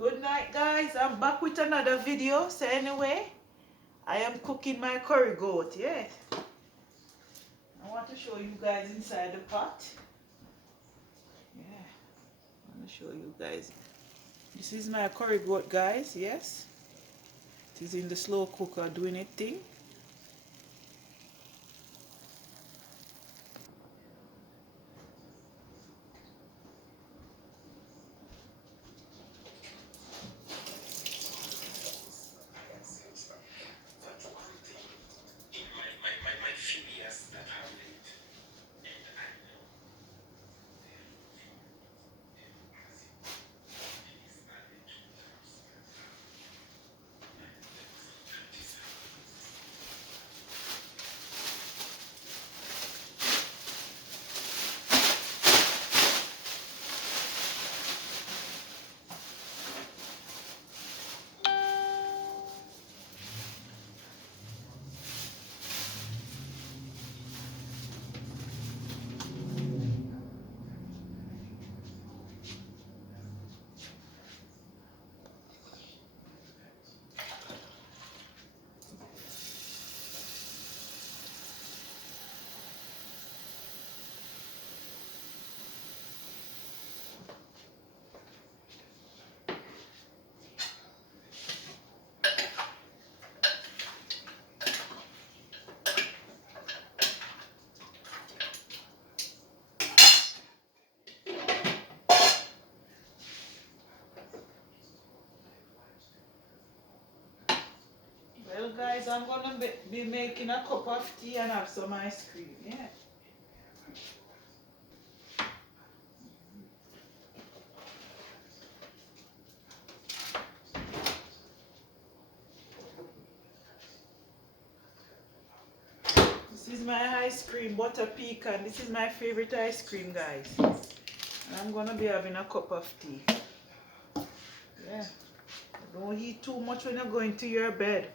Good night, guys. I'm back with another video. So anyway, I am cooking my curry goat. Yeah, I want to show you guys inside the pot. Yeah, I want to show you guys. This is my curry goat, guys. Yes, it is in the slow cooker doing its thing. Well, guys, I'm gonna be making a cup of tea and have some ice cream. Yeah. This is my ice cream, butter pecan. This is my favorite ice cream, guys. And I'm gonna be having a cup of tea. Yeah. Don't eat too much when you're going to your bed.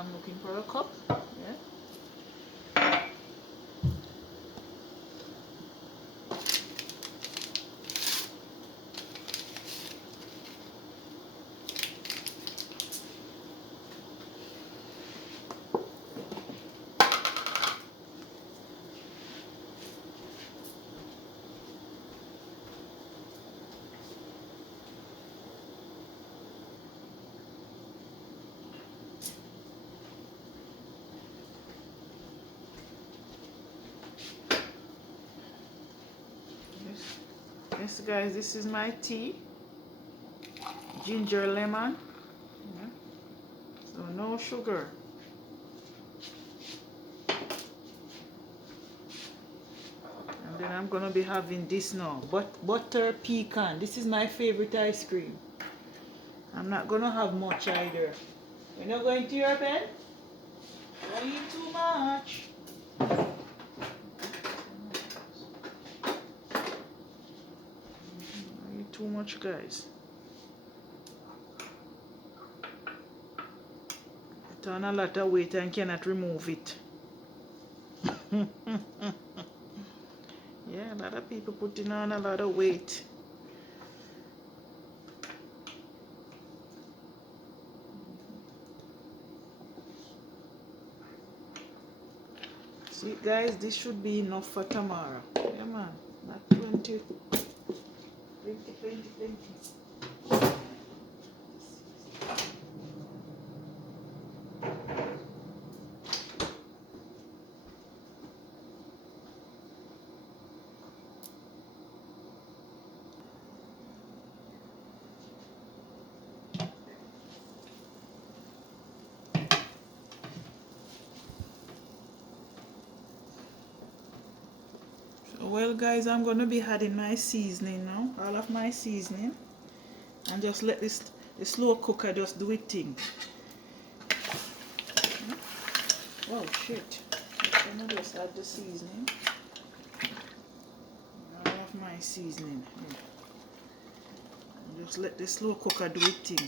I'm looking for a cup. Yeah. Yes, guys, this is my tea. Ginger lemon. Yeah. So no sugar. And then I'm gonna be having this now. Butter pecan. This is my favorite ice cream. I'm not gonna have much either. You're not going to your bed? Don't eat too much. Don't eat too much, guys. Put on a lot of weight and cannot remove it. Yeah, a lot of people putting on a lot of weight. See, guys, this should be enough for tomorrow. Yeah, man. Not 20. Well, guys, I'm going to be adding my seasoning now. All of my seasoning. And just let the slow cooker just do its thing. Oh, shit. I'm going to just add the seasoning. All of my seasoning. Yeah. And just let the slow cooker do its thing.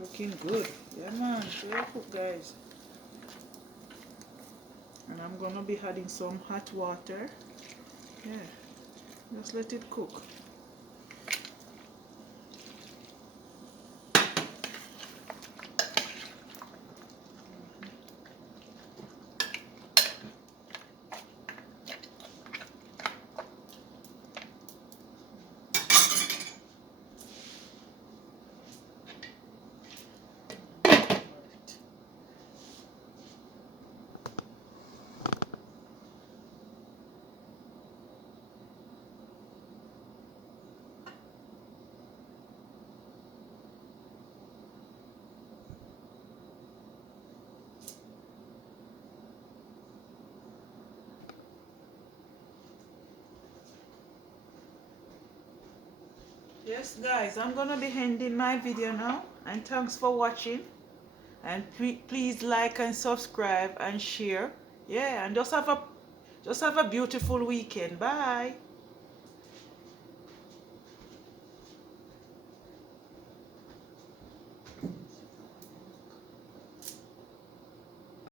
Looking good. Yeah, man. Very cook, guys. And I'm gonna be adding some hot water. Yeah. Just let it cook. Yes, guys, I'm gonna be ending my video now, and thanks for watching, and please like and subscribe and share. Yeah, and just have a beautiful weekend. Bye.